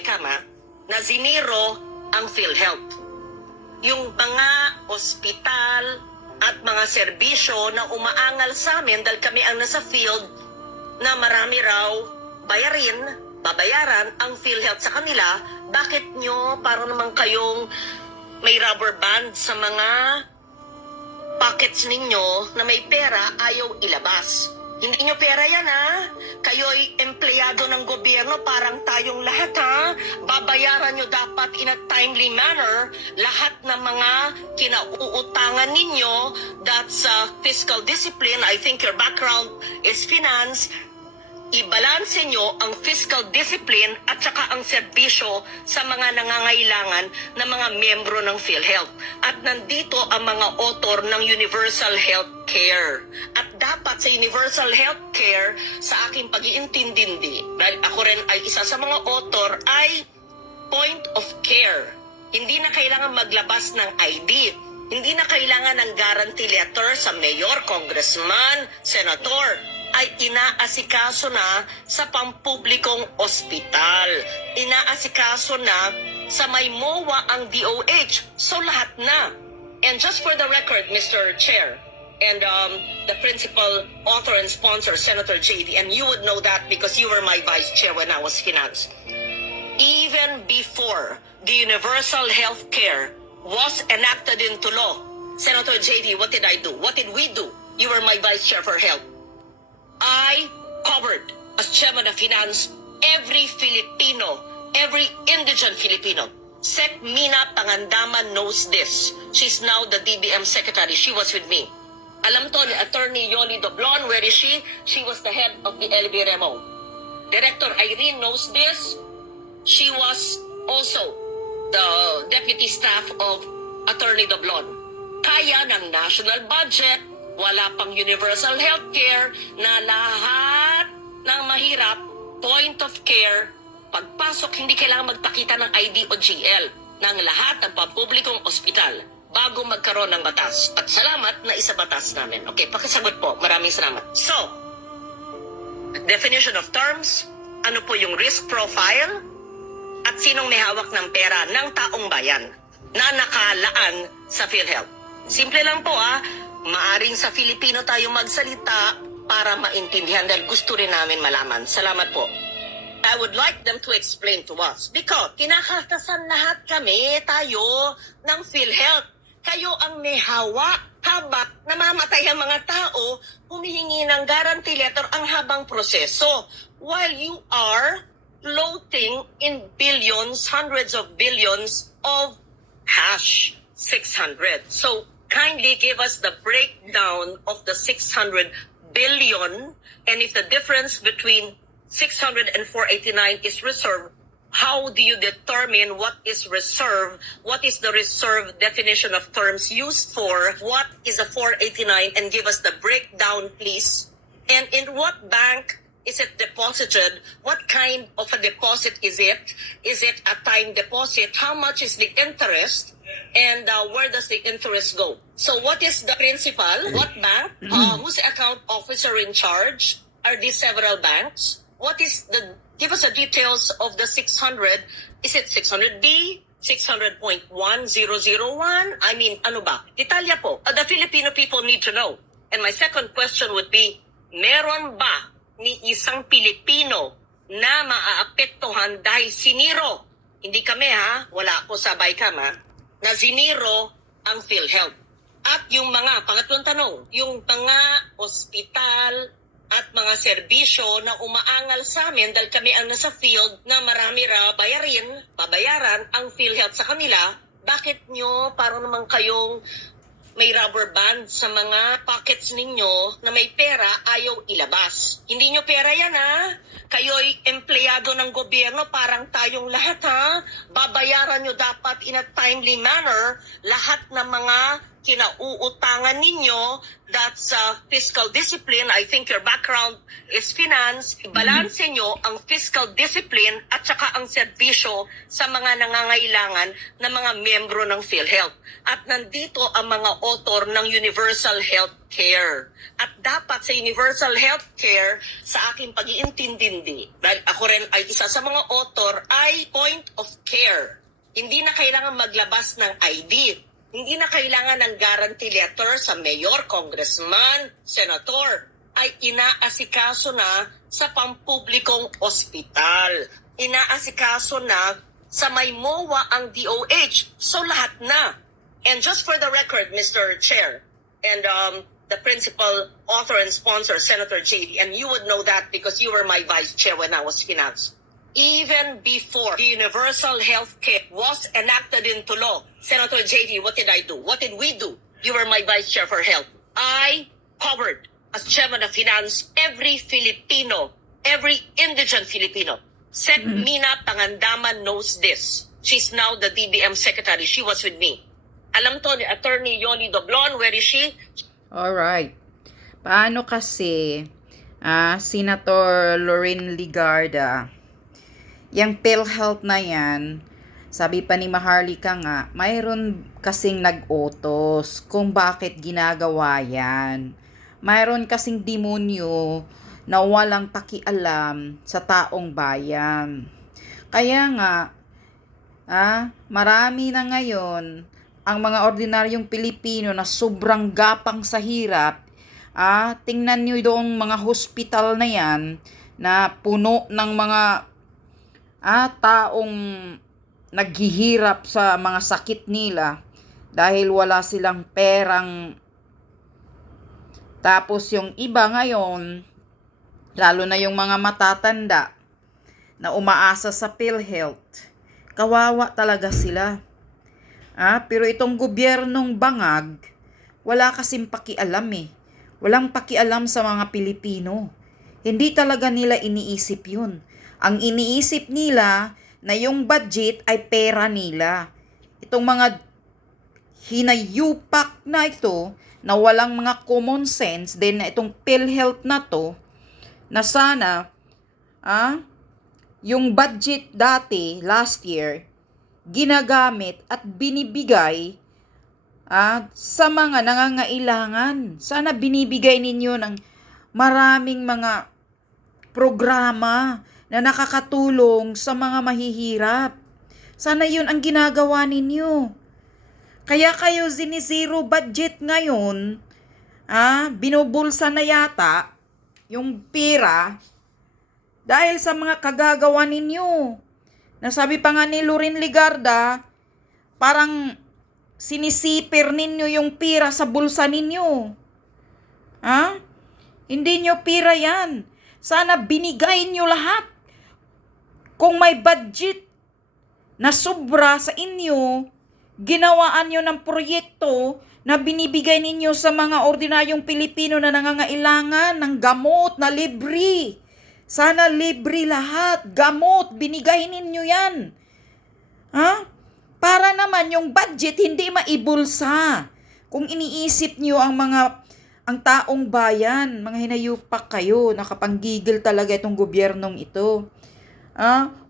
ICAM na ziniro ang PhilHealth. Yung mga ospital at mga serbisyo na umaangal sa amin dahil kami ang nasa field na marami raw babayaran ang PhilHealth sa kanila. Bakit nyo para naman kayong may rubber band sa mga pockets ninyo na may pera ayaw ilabas? Hindi nyo pera yan Kayo'y empleyado ng gobyerno, parang tayong lahat Babayaran nyo dapat in a timely manner lahat ng mga kinauutangan ninyo. That's fiscal discipline. I think your background is finance. Ibalanse nyo ang fiscal discipline at saka ang serbisyo sa mga nangangailangan na mga miyembro ng PhilHealth. At nandito ang mga author ng Universal Health Care. At dapat sa Universal Health Care, sa aking pag-iintindindi, dahil ako rin ay isa sa mga author, ay point of care. Hindi na kailangan maglabas ng ID. Hindi na kailangan ng guarantee letter sa mayor, congressman, senator. Ay inaasikaso na sa pampublikong ospital. Inaasikaso na sa may MOA ang DOH. So lahat na. And just for the record, Mr. Chair, and the principal author and sponsor, Senator JD, and you would know that because you were my vice chair when I was finance. Even before the universal health care was enacted into law, Senator JD, what did I do? What did we do? You were my vice chair for health. I covered, as chairman of finance, every Filipino, every indigent Filipino. Sec Mina Pangandaman knows this. She's now the DBM secretary. She was with me. Alam to ni Attorney Yoli Doblon, where is she? She was the head of the LBRMO. Director Irene knows this. She was also the deputy staff of Attorney Doblon. Kaya ng national budget, wala pang universal health care, na lahat ng mahirap, point of care, pagpasok hindi kailangan magpakita ng ID o GL ng lahat ng pampublikong ospital bago magkaroon ng batas. At salamat na isa batas namin. Okay, pakisagot po. Maraming salamat. So, definition of terms, ano po yung risk profile, at sinong may hawak ng pera ng taong bayan na nakalaan sa PhilHealth. Simple lang po maaring sa Filipino tayo magsalita para maintindihan dahil gusto rin namin malaman. Salamat po. I would like them to explain to us because kinakatasan lahat kami tayo ng PhilHealth. Kayo ang may hawak habang namamatay ang mga tao, humihingi ng guarantee letter ang habang proseso. While you are floating in billions, hundreds of billions of hash 600. So, kindly give us the breakdown of the 600 billion, and if the difference between 600 and 489 is reserve, how do you determine what is reserve? What is the reserve definition of terms used for? What is a 489? And give us the breakdown, please. And in what bank is it deposited? What kind of a deposit is it? Is it a time deposit? How much is the interest? And where does the interest go? So what is the principal? What bank? Who's the account officer in charge? Are these several banks? What is the, give us the details of the 600. Is it 600B? 600.1001? I mean, ano ba? Detalya po. The Filipino people need to know. And my second question would be, meron ba ni isang Pilipino na maaapektuhan dahil siniro? Hindi kami wala ako sa BICAM na ziniro ang PhilHealth. At yung mga, pangatlong tanong, yung mga ospital at mga serbisyo na umaangal sa amin dahil kami ang nasa field na marami babayaran ang PhilHealth sa kanila, bakit nyo parang naman kayong may rubber band sa mga pockets ninyo na may pera ayaw ilabas? Hindi nyo pera yan Kayo'y empleyado ng gobyerno, parang tayong lahat Babayaran nyo dapat in a timely manner lahat ng mga kinauutangan ninyo, that's fiscal discipline. I think your background is finance. Ibalanse nyo ang fiscal discipline at saka ang serbisyo sa mga nangangailangan na mga miyembro ng PhilHealth. At nandito ang mga author ng Universal Health Care. At dapat sa Universal Health Care, sa aking pag-iintindindi, dahil ako rin ay isa sa mga author, ay point of care. Hindi na kailangan maglabas ng ID. Hindi na kailangan ng guarantee letter sa mayor, congressman, senator. Ay inaasikaso na sa pampublikong ospital. Inaasikaso na sa may MOA ang DOH. So lahat na. And just for the record, Mr. Chair, and the principal author and sponsor, Senator JV, and you would know that because you were my vice chair when I was finance. Even before the Universal Health Care was enacted into law, Senator JV, what did I do? What did we do? You were my vice chair for health. I covered, as chairman of finance, every Filipino, every indigent Filipino. Mina Pangandaman knows this. She's now the DBM secretary. She was with me. Alam to ni Attorney Yoli Doblon, where is she? Alright. Paano kasi, Senator Loren Legarda, yung PhilHealth na yan, sabi pa ni Maharlika nga, mayroon kasing nag-utos kung bakit ginagawa yan. Mayroon kasing demonyo na walang pakialam sa taong bayan. Kaya nga, marami na ngayon ang mga ordinaryong Pilipino na sobrang gapang sa hirap. Tingnan nyo doong mga hospital na yan na puno ng mga taong naghihirap sa mga sakit nila dahil wala silang perang. Tapos yung iba ngayon, lalo na yung mga matatanda na umaasa sa PhilHealth, kawawa talaga sila. Pero itong gobyernong bangag, wala kasing pakialam eh. Walang pakialam sa mga Pilipino. Hindi talaga nila iniisip yun. Ang iniisip nila na yung budget ay pera nila. Itong mga hinayupak na ito, na walang mga common sense, din na itong PhilHealth na to, na sana, yung budget dati, last year, ginagamit at binibigay sa mga nangangailangan. Sana binibigay ninyo ng maraming mga programa na nakakatulong sa mga mahihirap. Sana yun ang ginagawa ninyo. Kaya kayo zero budget ngayon, binubulsa na yata yung pera dahil sa mga kagagawa ninyo. Nasabi pa nga ni Loren Legarda, parang sinisipir ninyo yung pera sa bulsa ninyo. Hindi nyo pera yan. Sana binigay nyo lahat. Kung may budget na sobra sa inyo, ginawaan nyo ng proyekto na binibigay ninyo sa mga ordinaryong Pilipino na nangangailangan ng gamot na libre. Sana libre lahat. Gamot, binigay ninyo yan. Para naman yung budget hindi maibulsa. Kung iniisip nyo ang taong bayan, mga hinayupak kayo, nakapanggigil talaga itong gobyernong ito.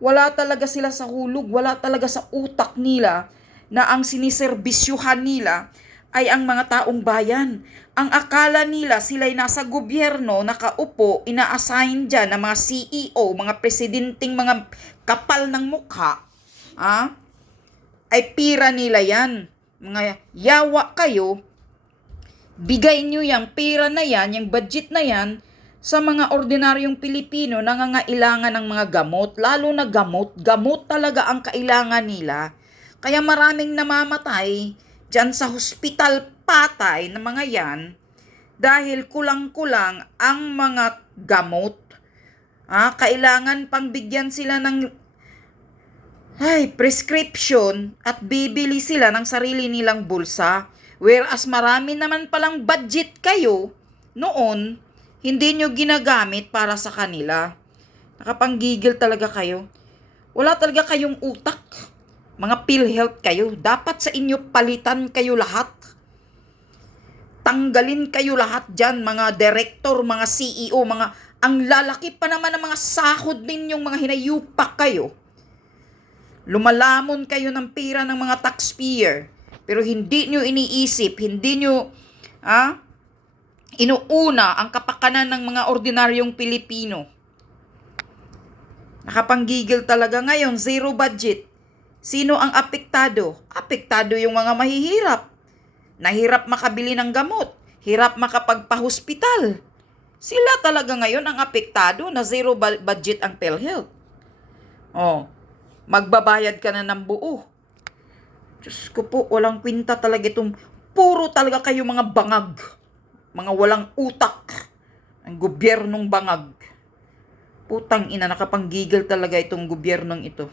Wala talaga sila sa hulog, wala talaga sa utak nila na ang siniserbisyuhan nila ay ang mga taong bayan. Ang akala nila sila'y nasa gobyerno, nakaupo, ina-assign dyan ng mga CEO, mga presidenting mga kapal ng mukha, ay pira nila yan. Mga yawa kayo, bigay nyo yung pira na yan, yung budget na yan, sa mga ordinaryong Pilipino na nangangailangan ng mga gamot, lalo na gamot. Gamot talaga ang kailangan nila. Kaya maraming namamatay dyan sa hospital patay na mga yan dahil kulang-kulang ang mga gamot. Kailangan pang bigyan sila ng prescription at bibili sila ng sarili nilang bulsa. Whereas marami naman palang budget kayo noon, hindi nyo ginagamit para sa kanila. Nakapanggigil talaga kayo. Wala talaga kayong utak. Mga PhilHealth kayo. Dapat sa inyo palitan kayo lahat. tanggalin kayo lahat dyan, mga director, mga CEO, ang lalaki pa naman ng mga sahod ninyong mga hinayupak kayo. Lumalamon kayo ng pera ng mga taxpayer, pero hindi nyo iniisip, hindi nyo inuuna ang kapakanan ng mga ordinaryong Pilipino. Nakapanggigil talaga ngayon, zero budget. Sino ang apektado? Apektado yung mga mahihirap. Nahirap makabili ng gamot, hirap makapagpa-hospital. Sila talaga ngayon ang apektado na zero budget ang PhilHealth. Magbabayad ka na ng buo. Diyos ko po, walang kwinta talaga itong puro talaga kayo mga bangag. Mga walang utak. Ang gobyernong bangag. Putang ina, nakapanggigil talaga itong gobyernong ito.